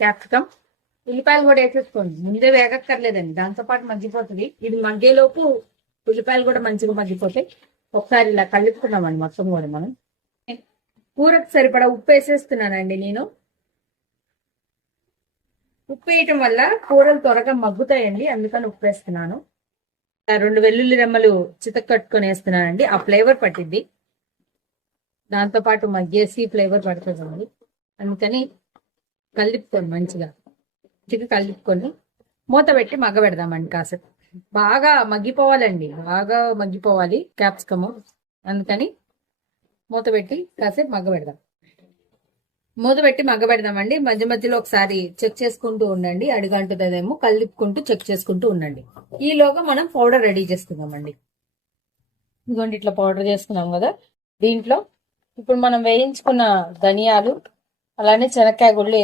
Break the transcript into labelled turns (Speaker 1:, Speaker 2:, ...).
Speaker 1: Capsicum. ఉల్లిపాయలు కూడా వేసేసుకోండి. ముందే వేగక్కర్లేదండి. దాంతో పాటు మగ్గిపోతుంది. ఇది మగ్గేలోపు ఉల్లిపాయలు కూడా మంచిగా మగ్గిపోతాయి. ఒకసారి ఇలా కలుపుకున్నామండి మొత్తం కూడా మనం. కూరకు సరిపడా ఉప్పు వేసేస్తున్నానండి నేను. ఉప్పు వేయటం వల్ల కూరలు త్వరగా మగ్గుతాయండి. అందుకని ఉప్పు వేస్తున్నాను. ఆ రెండు వెల్లుల్లి రెమ్మలు చితక్ కట్టుకొని వేస్తున్నానండి. ఆ ఫ్లేవర్ పట్టింది దాంతో పాటు మగ్గేసి ఫ్లేవర్ పడుతుందండి. అందుకని కలుపుకోండి మంచిగా మంచిగా కలుపుకొని మూత పెట్టి మగ్గబెడదామండి కాసేపు. బాగా మగ్గిపోవాలండి. బాగా మగ్గిపోవాలి క్యాప్సికము. అందుకని మూత పెట్టి కాసేపు మగ్గబెడదాం మూత పెట్టి మగ్గ పెడదామండి. మధ్య మధ్యలో ఒకసారి చెక్ చేసుకుంటూ ఉండండి. అడుగంటుదేమో కలుపుకుంటూ చెక్ చేసుకుంటూ ఉండండి. ఈలోగా మనం పౌడర్ రెడీ చేసుకుందామండి. ఇదిగోండి ఇట్లా పౌడర్ చేసుకున్నాం కదా. దీంట్లో ఇప్పుడు మనం వేయించుకున్న ధనియాలు అలానే శనక్కాయ గుళ్ళు